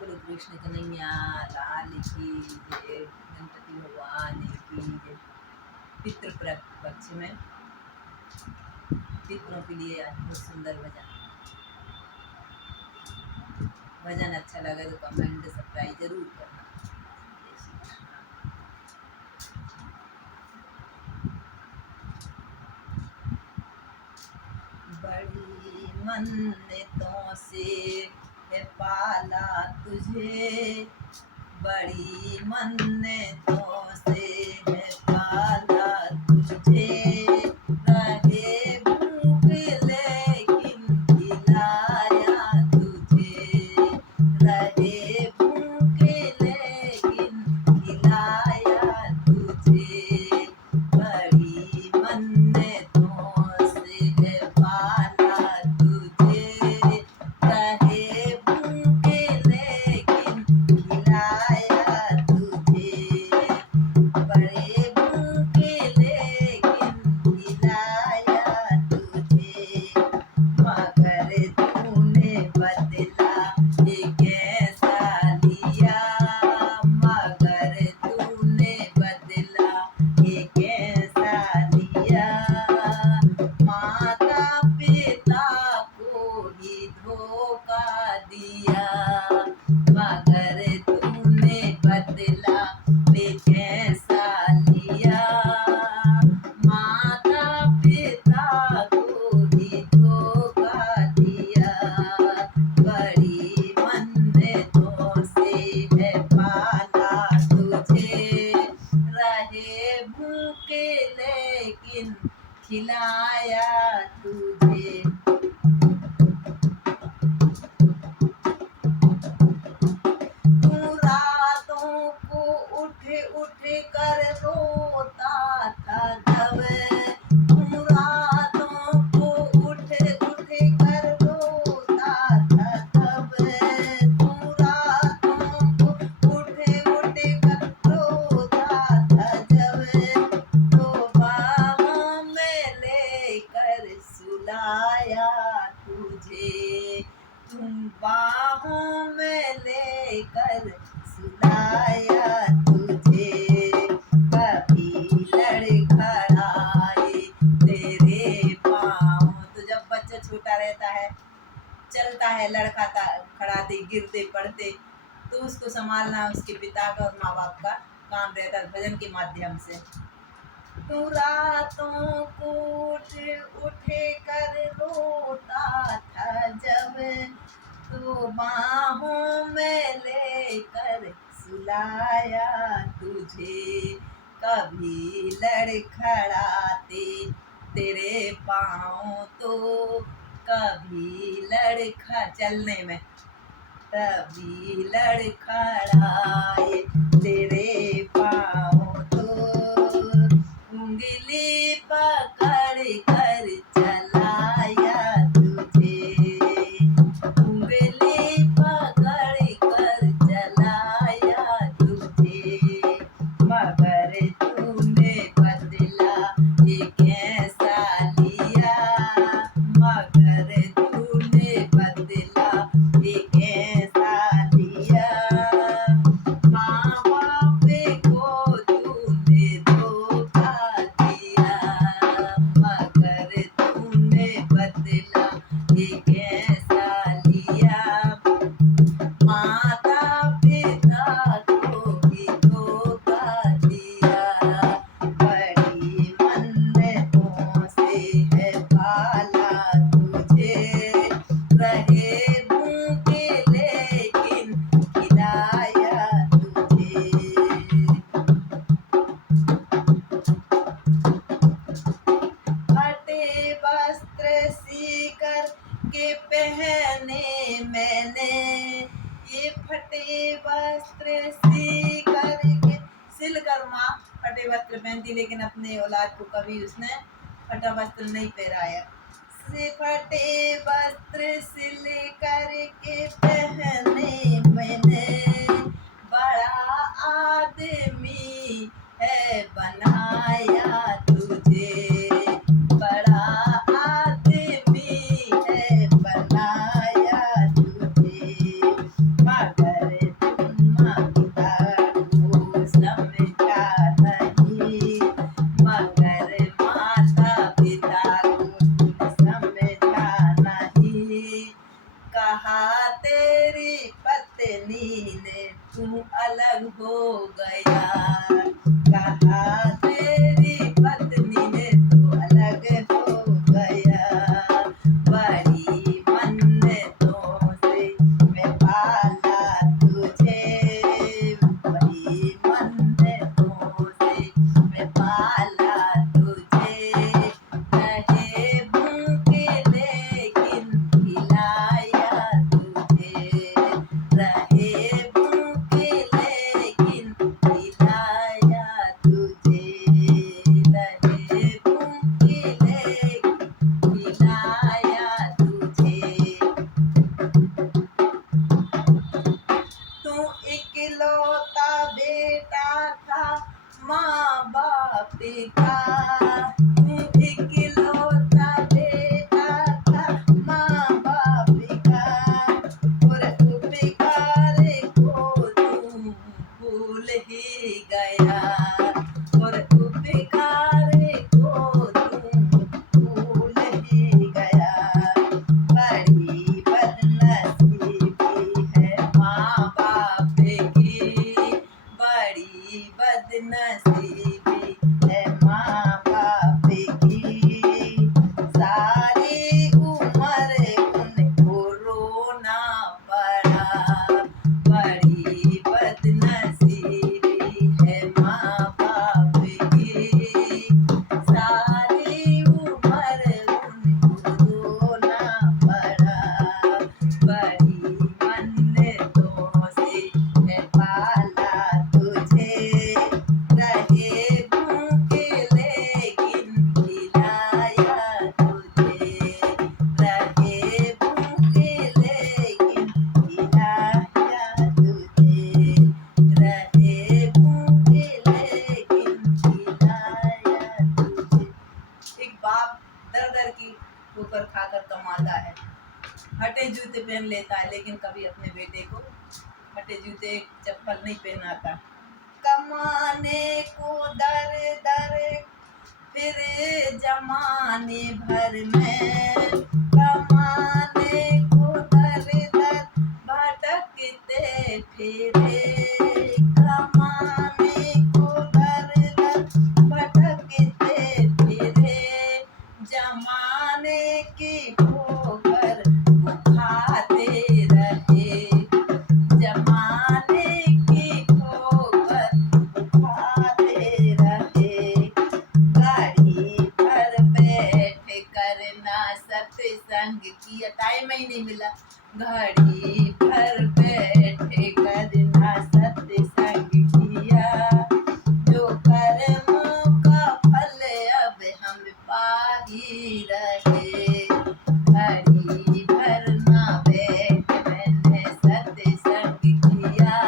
बोलो कृष्ण कन्हैया लाल की जय, गणपति भगवान की जय। पितृ पक्ष में पितरों के लिए आज बहुत सुंदर भजन। भजन अच्छा लगे तो कमेंट सब्सक्राइब जरूर करना। जय श्री कृष्ण। बड़ी मन्नतों से है पाला तुझे, बड़ी मन्नतों से है पाला तुझे, रहे भूख लेकिन खिलाया तुझे, रहे भूख लेकिन खिलाया तुझे, बड़ी मन्नतों से है पाला तुझे, रहे भूख लेकिन खिलाया तुझे, बड़े भूखे लेकिन खिलाया तुझे, मगर तूने बदला ये कैसा लिया, मगर तूने बदला ये कैसा लिया, माता पिता को ही धोखा दिया, मगर तूने बदला ये कैसा लिया, माता पिता को ही धोखा दिया, बड़ी मन्नतों से है पाला तुझे, रहे भूखे लेकिन खिलाया तुझे, तू रातों को उठ उठ कर रोता था जब, तू रातों को उठ उठ कर रोता था तब, तू रातों को उठ उठ कर रोता था जब, तो बाहों में लेकर सुलाया तुझे, तुम बाहों में लेकर सुलाया तुझे, कभी लड़खड़ाए तेरे पाँव। तो जब बच्चा छोटा रहता है, चलता है, लड़खड़ाता खड़ाते गिरते पड़ते, तो उसको संभालना उसके पिता का और माँ बाप का काम रहता है भजन के माध्यम से। तू रातों को उठे कर रोता था जब, तो बाहों में लेकर सुलाया तुझे, कभी लड़खड़ाते तेरे पाँव, तो कभी लड़खा चलने में, कभी लड़खड़ाए तेरे पाँव, तो उंगली पकड़ कर चलाया तुझे, उंगली पकड़ कर चलाया तुझे, मगर तूने बदला ये कैसा लिया, मगर तूने बदला ये कैसा लिया, माँ बाप को तूने धोखा दिया, मगर तूने बदला ये कैसा लिया, माता पिता को भी धोखा दिया, बड़ी मन्नतों से है पाला तुझे, रहे भूखे लेकिन खिलाया तुझे, फटे वस्त्र सीकर के पहने मैंने, ये फटे वस्त्र सीकर के, सिलकर माँ फटे वस्त्र पहनती लेकिन अपने औलाद को कभी उसने फटा वस्त्र नहीं पहनाया, से फटे वस्त्र सिल कर के पहने मैंने, बड़ा आदमी है बनाया तुझे, बड़ा आदमी है बनाया तुझे, मगर कहा तेरी पत्नी ने तू अलग हो गया, कहा तेरी पत्नी ने तू अलग हो गया, बड़ी मन्नतों से मैं पाला तुझे, बड़ी मन्नतों से मैं पाला तुझे, रहे भूखे लेकिन खिलाया तुझे, रहे भूखे लेकिन खिलाया तुझे, रहे भूखे लेकिन खिलाया तुझे। तू इकलौता बेटा था माँ बाप का, तू इकलौता बेटा था माँ बाप का, और उपकार को तू भूल ही गया, और उपकार को तू भूल ही गया, बड़ी बदनसीबी है माँ बाप की, बड़ी बदनसीबी है माँ बाप की, सारी उम्र उनको रोना पड़ा, बड़ी बदनसीबी है माँ बाप की, सारी उम्र उनको रोना पड़ा, बड़ी मन्नतों से मैं पाला तुझे, रहे भूखे लेकिन खिलाया तुझे, रहे भूखे लेकिन खिलाया तुझे, रहे भूखे लेकिन खिलाया तुझे। एक बाप दर दर की ठोकर खाकर कमाता है, फटे जूते पहन लेता है, लेकिन कभी अपने बेटे को फटे जूते चप्पल नहीं पहनाता। कमाने को दर दर फिर जमाने भर में, कमाने को दर दर भटकते फिरे, कमाने को दर दर भटकते फिरे, जमाने की ठोकर वो खाते रहे, जमाने की ठोकर वो खाते रहे, गाड़ी पर बैठ करना सत्संग किया, टाइम ही नहीं मिला, घड़ी पर बैठ करना सत्संग किया, जो कर्मों का फल अब हम पा ही रहे, घड़ी भर ना बैठ मैंने सत्संग किया,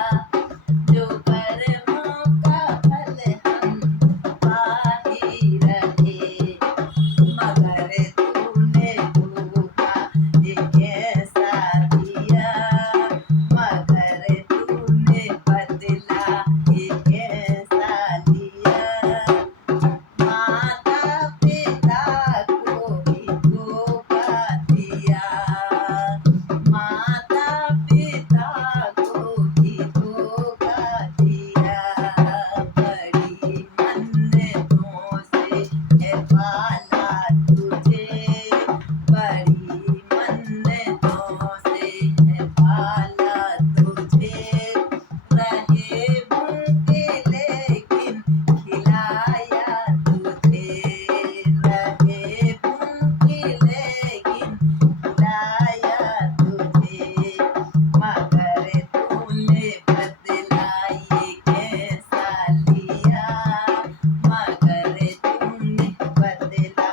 जो कर्मों का फल हम पा ही रहे, मगर तूने धोखा एक ऐसा दिया, मगर तूने बदला एक ऐसा लिया, माता पिता को भी धोखा दिया, माता पिता को भी धोखा दिया, बड़ी मन्नतों से है पाला तुझे, बड़ी मन्नतों से है पाला तुझे, रहे भूखे लेकिन खिलाया तुझे, रहे भूखे लेकिन खिलाया तुझे, मगर तूने बदला ये कैसा लिया, मगर तूने बदला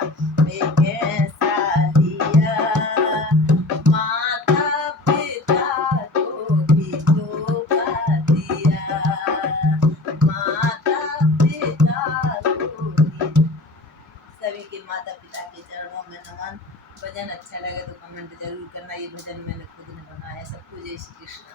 ये कैसा लिया, माता पिता को भी धोखा दिया, माता पिता को भी। सभी के माता पिता के चरणों में नमन। भजन अच्छा लगे तो कमेंट जरूर करना। ये भजन मैंने खुद ने बनाया। सबको जय श्री कृष्ण।